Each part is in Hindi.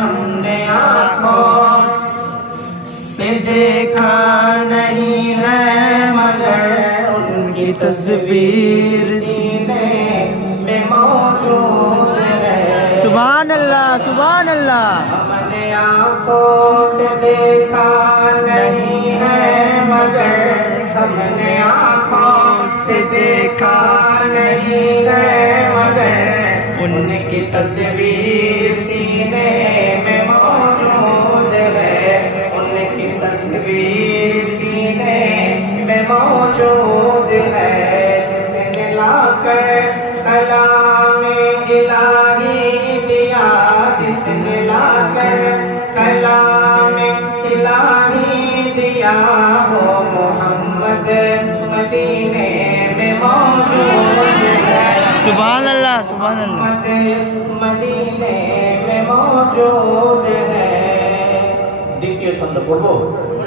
हमने आँखों से देखा नहीं है मगर उनकी तस्वीर सीने में मौजूद है। सुभान अल्लाह, सुभान अल्लाह। हमने आँखों से देखा नहीं है मगर हमने आँखों से देखा नहीं है मगर उनकी तस्वीर सीने में मौजूद है। उनकी तस्वीर सीने में मौजूद है। जिसने लाकर कलामे इलाही दिया, जिसने लाकर कलामे इलाही दिया, वो मोहम्मद मदीने में मौजूद है। सुभान अल्लाह, सुभान अल्लाह। मदीने में मौजूद है। द्वितीय छंद पढ़ो,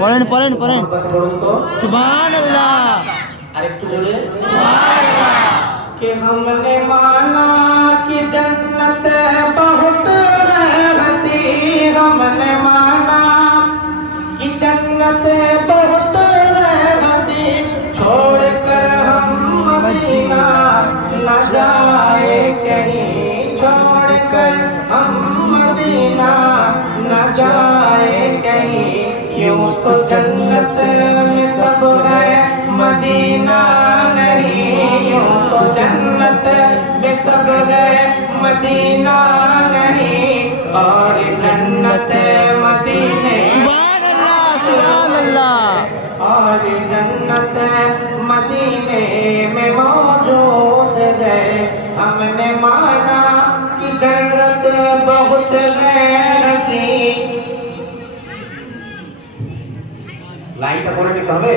पढ़ें पढ़ें पढ़ें। पढ़ो तो सुभान अल्लाह। आरेकटू जोरे सुभान अल्लाह। कि हमने माना कि जन्नत बहुत है हसी, हमने माना कि जन्नत बहुत है हसी, छोड़कर हम मदीना न जाए कहीं, छोड़कर हम मदीना न जाए कहीं। यूं तो जन्नत में सब है मदीना नहीं, यूं तो जन्नत में सब है मदीना नहीं, और जन्नत मदीने सुभान अल्लाह, सुभान अल्लाह। और जन्नत मदीने में मौजूद है। हमने माना कि जन्नत बहुत है हसी। लाइनটা পড়ে নিতে হবে।